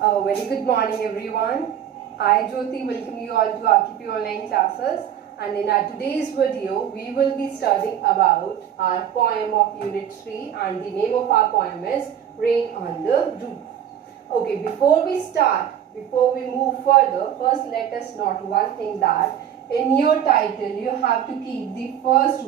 Very good morning everyone. I Jyoti welcome you all to R.K.P. online classes, and in our today's video we will be studying about our poem of unit 3, and the name of our poem is Rain on the Roof. Okay, before we move further, first let us note one thing, that in your title you have to keep the first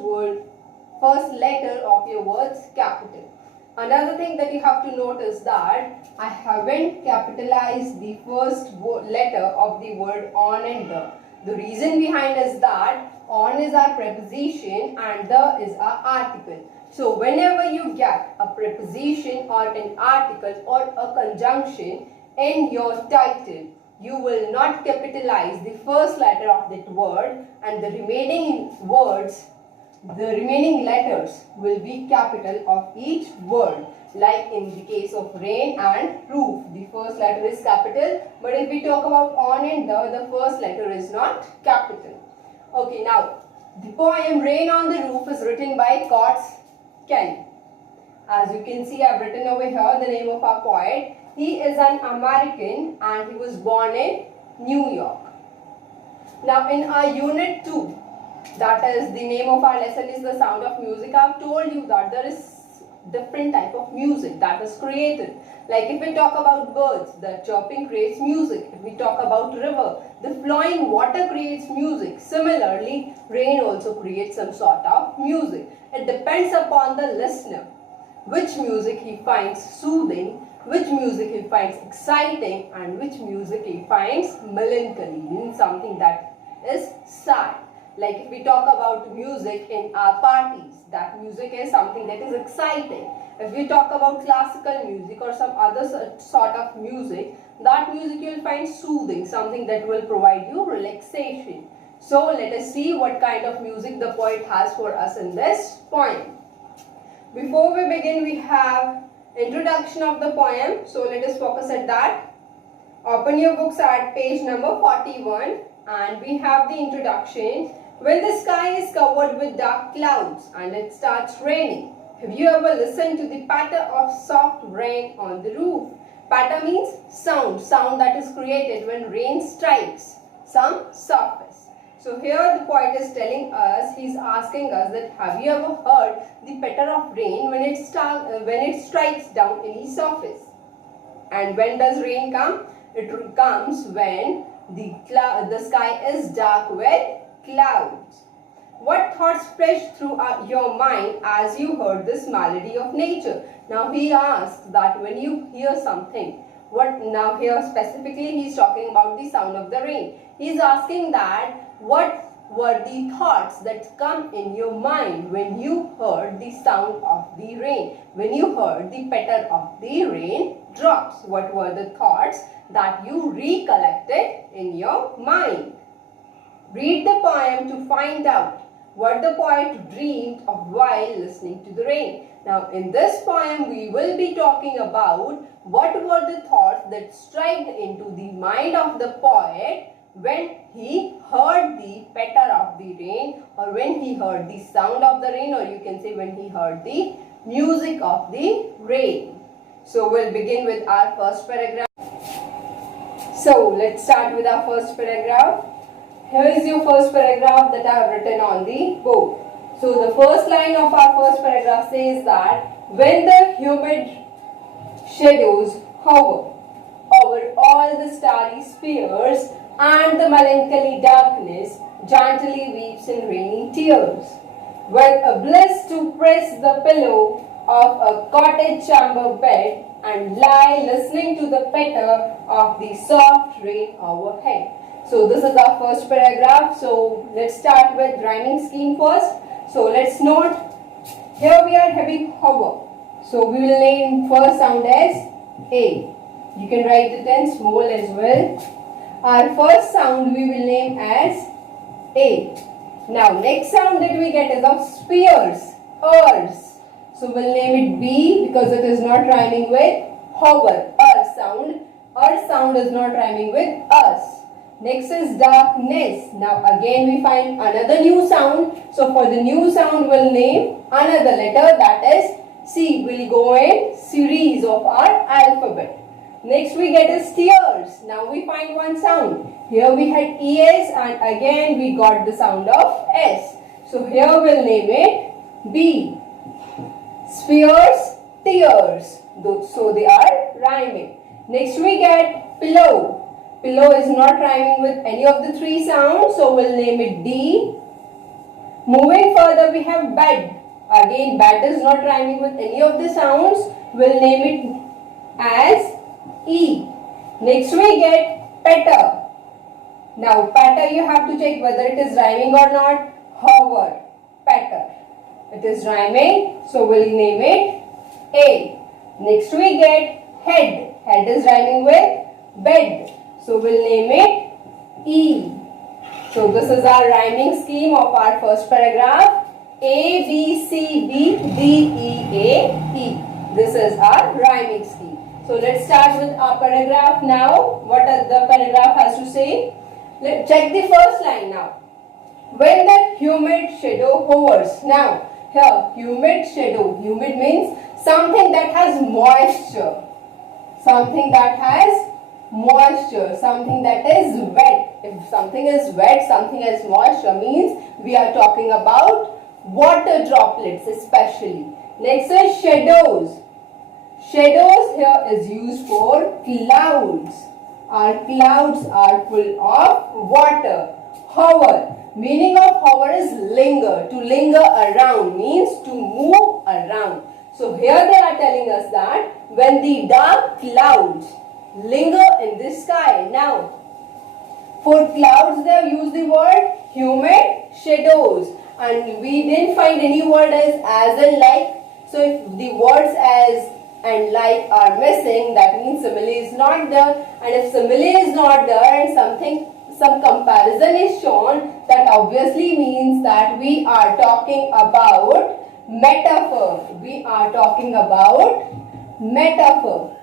letter of your words capital. Another thing that you have to note is that I haven't capitalized the first letter of the word on and the. The reason behind is that on is our preposition and the is our article. So whenever you get a preposition or an article or a conjunction in your title, you will not capitalize the first letter of that word, and the remaining letters will be capital of each word. Like in the case of rain and roof, the first letter is capital, but if we talk about on and the first letter is not capital. Okay, now the poem Rain on the Roof is written by Kelly. As you can see, I have written over here the name of our poet. He is an American and he was born in New York. Now in our unit 2, that is the name of our lesson is the sound of music. I have told you that there is different type of music that is created. Like if we talk about birds, the chirping creates music. If we talk about river, the flowing water creates music. Similarly, rain also creates some sort of music. It depends upon the listener which music he finds soothing, which music he finds exciting, and which music he finds melancholy, means something that is sad. Like if we talk about music in our parties, that music is something that is exciting. If we talk about classical music or some other sort of music, that music you will find soothing, something that will provide you relaxation. So let us see what kind of music the poet has for us in this poem. Before we begin, we have introduction of the poem, so let us focus at that. Open your books at page number 41, and we have the introduction. When the sky is covered with dark clouds and it starts raining, have you ever listened to the patter of soft rain on the roof? Patter means sound that is created when rain strikes some surface. So here the poet is telling us, he is asking us that have you ever heard the patter of rain when it strikes down any surface? And when does rain come? It comes when the sky is dark with clouds. What thoughts flashed through your mind as you heard this melody of nature? Now he asks that when you hear something, now here specifically he is talking about the sound of the rain. He is asking that what were the thoughts that come in your mind when you heard the sound of the rain, when you heard the patter of the rain drops? What were the thoughts that you recollected in your mind? Read the poem to find out what the poet dreamed of while listening to the rain. Now in this poem we will be talking about what were the thoughts that struck into the mind of the poet when he heard the patter of the rain, or when he heard the sound of the rain, or you can say when he heard the music of the rain. So we'll begin with our first paragraph. So let's start with our first paragraph. Here is your first paragraph that I have written on the board. So the first line of our first paragraph says that when the humid shadows hover over all the starry spheres and the melancholy darkness gently weeps in rainy tears, when a bliss to press the pillow of a cottage chamber bed and lie listening to the patter of the soft rain overhead. So this is our first paragraph. So let's start with rhyming scheme first. So let's note, here we are having hover. So we will name first sound as A. You can write it in small as well. Our first sound we will name as A. Now next sound that we get is of spheres, earths. So we'll name it B because it is not rhyming with hover. Earth sound is not rhyming with us. Next is darkness. Now again we find another new sound. So for the new sound we'll name another letter, that is C. We'll go in series of our alphabet. Next we get is tears. Now we find one sound. Here we had ES and again we got the sound of S. So here we'll name it B. Spheres, tears. So they are rhyming. Next we get pillow. Pillow is not rhyming with any of the three sounds, so we'll name it D. Moving further we have bed. Again bed is not rhyming with any of the sounds. We'll name it as E. Next we get petter. Now petter you have to check whether it is rhyming or not. Hover. Petter. It is rhyming, so we'll name it A. Next we get head. Head is rhyming with bed, so we'll name it E. So this is our rhyming scheme of our first paragraph. A, B, C, B, D, E, A, E. This is our rhyming scheme. So let's start with our paragraph now. What the paragraph has to say? Let's check the first line now. When the humid shadow hovers. Now here humid shadow. Humid means something that has moisture. Something that has moisture. Something that is wet. If something is wet, something has moisture means we are talking about water droplets especially. Next is shadows. Shadows here is used for clouds. Our clouds are full of water. Hover. Meaning of hover is linger. To linger around means to move around. So here they are telling us that when the dark clouds linger in the sky. Now for clouds they have used the word humid shadows. And we didn't find any word as and like. So if the words as and like are missing, that means simile is not there. And if simile is not there and some comparison is shown, that obviously means that we are talking about metaphor. We are talking about metaphor.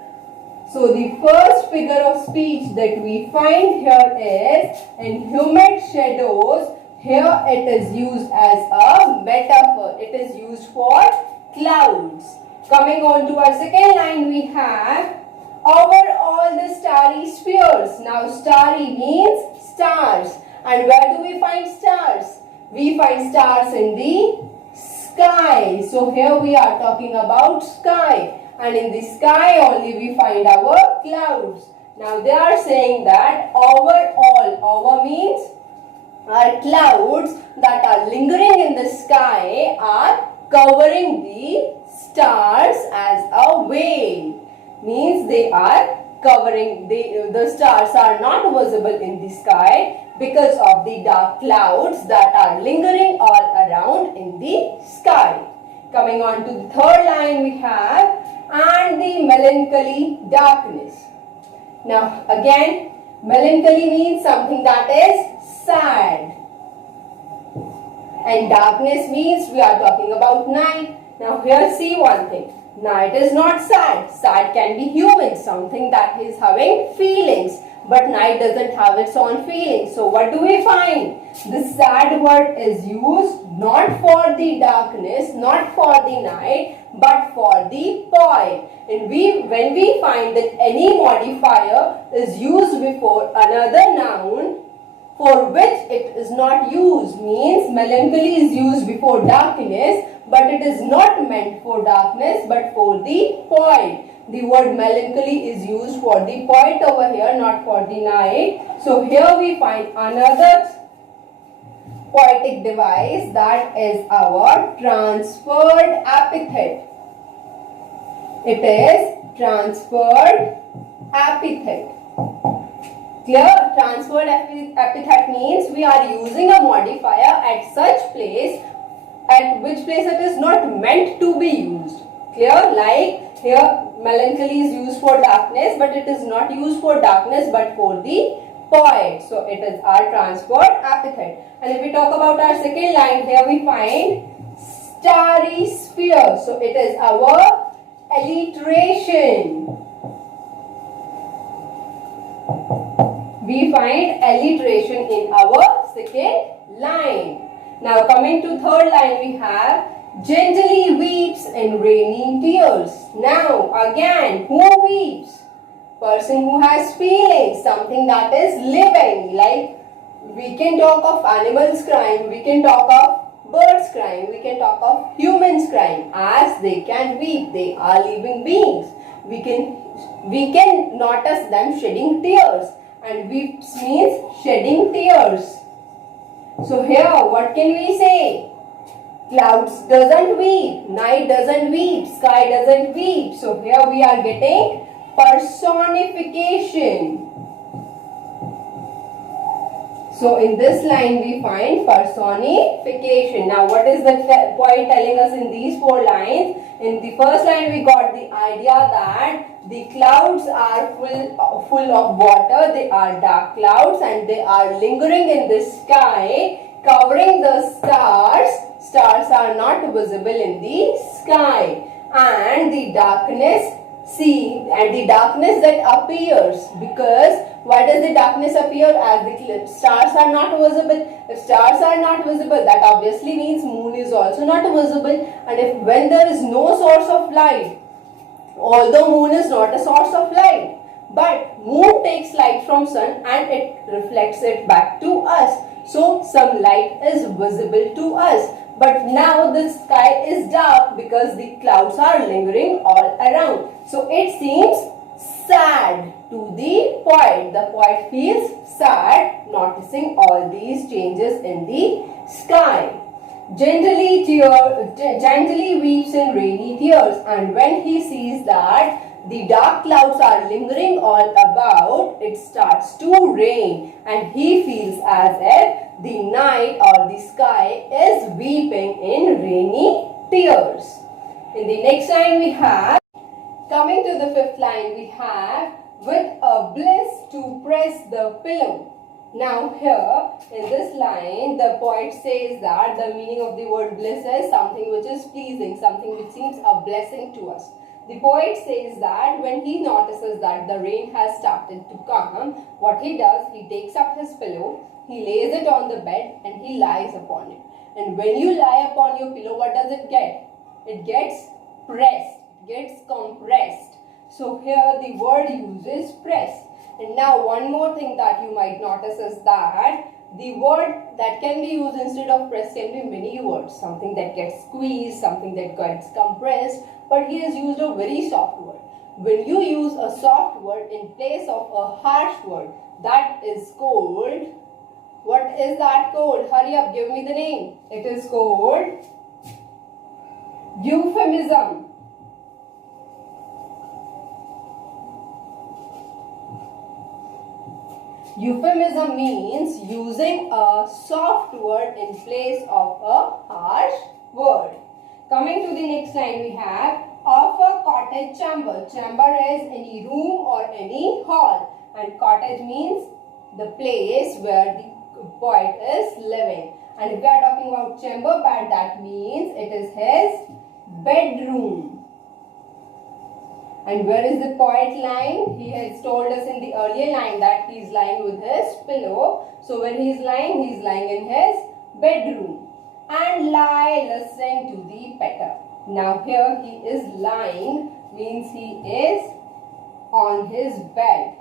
So the first figure of speech that we find here is in humid shadows. Here it is used as a metaphor. It is used for clouds. Coming on to our second line, we have over all the starry spheres. Now starry means stars. And where do we find stars? We find stars in the sky. So here we are talking about sky. And in the sky only we find our clouds. Now they are saying that over all. Over means our clouds that are lingering in the sky are covering the stars as a veil. Means they are covering, the stars are not visible in the sky because of the dark clouds that are lingering all around in the sky. Coming on to the third line we have and the melancholy darkness. Now again melancholy means something that is sad. And darkness means we are talking about night. Now here see one thing. Night is not sad. Sad can be human, something that is having feelings. But night doesn't have its own feelings. So what do we find? The sad word is used not for the darkness, not for the night, but for the poet. And when we find that any modifier is used before another noun for which it is not used, means melancholy is used before darkness, but it is not meant for darkness but for the poet. The word melancholy is used for the poet over here, not for the night. So here we find another poetic device, that is our transferred epithet. It is transferred epithet. Clear? Transferred epithet means we are using a modifier at such place at which place it is not meant to be used. Clear? Like here melancholy is used for darkness, but it is not used for darkness but for the poet. So it is our transferred epithet. And if we talk about our second line, here we find starry spheres. So it is our alliteration. We find alliteration in our second line. Now coming to third line, we have gently weeps in raining tears. Now again, who weeps? Person who has feelings, something that is living. Like we can talk of animals crying, we can talk of birds crying, we can talk of humans crying, as they can weep. They are living beings. We can notice them shedding tears, and weep means shedding tears. So here what can we say? Clouds doesn't weep, night doesn't weep, sky doesn't weep. So here we are getting personification. So in this line we find personification. Now what is the poet telling us in these 4 lines? In the first line we got the idea that the clouds are full of water. They are dark clouds and they are lingering in the sky, covering the stars. Stars are not visible in the sky, and the darkness that appears, because why does the darkness appear? As the stars are not visible. If stars are not visible, that obviously means moon is also not visible. And when there is no source of light, although moon is not a source of light, but moon takes light from sun and it reflects it back to us. So some light is visible to us. But now the sky is dark because the clouds are lingering all around. So it seems sad to the poet. The poet feels sad noticing all these changes in the sky. Gently weeps in rainy tears, and when he sees that the dark clouds are lingering all about, it starts to rain, and he feels as if the night or the sky is weeping in rainy tears. In the next line we have, coming to the 5th line, we have, with a bliss to press the pillow. Now here in this line the poet says that the meaning of the word bliss is something which is pleasing, something which seems a blessing to us. The poet says that when he notices that the rain has started to come, what he does, he takes up his pillow, he lays it on the bed and he lies upon it. And when you lie upon your pillow, what does it get? It gets pressed, gets compressed. So here the word uses press. And now one more thing that you might notice is that the word that can be used instead of press can be many words. Something that gets squeezed, something that gets compressed. But he has used a very soft word. When you use a soft word in place of a harsh word, that is called, what is that called? Hurry up, give me the name. It is called euphemism. Euphemism means using a soft word in place of a harsh word. Coming to the next line, we have of a cottage chamber. Chamber is any room or any hall, and cottage means the place where the poet is living. And if we are talking about chamber pad, that means it is his bedroom. And where is the poet lying? He has told us in the earlier line that he is lying with his pillow. So when he is lying in his bedroom. And lie listening to the petter. Now here he is lying means he is on his bed.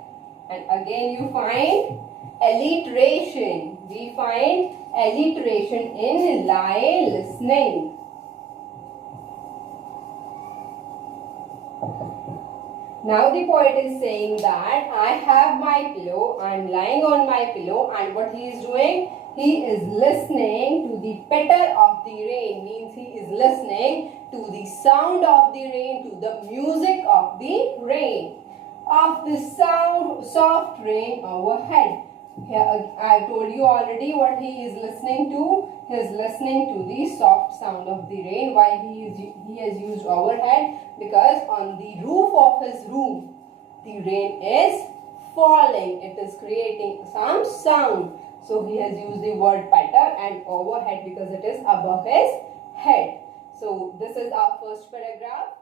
And again you find alliteration. We find alliteration in lie listening. Now the poet is saying that I have my pillow, I am lying on my pillow, and what he is doing? He is listening to the patter of the rain, means he is listening to the sound of the rain, to the music of the rain, of the sound, soft rain overhead. Here, I told you already what he is listening to. He is listening to the soft sound of the rain. Why he has used overhead? Because on the roof of his room, the rain is falling. It is creating some sound. So he has used the word patter and overhead because it is above his head. So this is our first paragraph.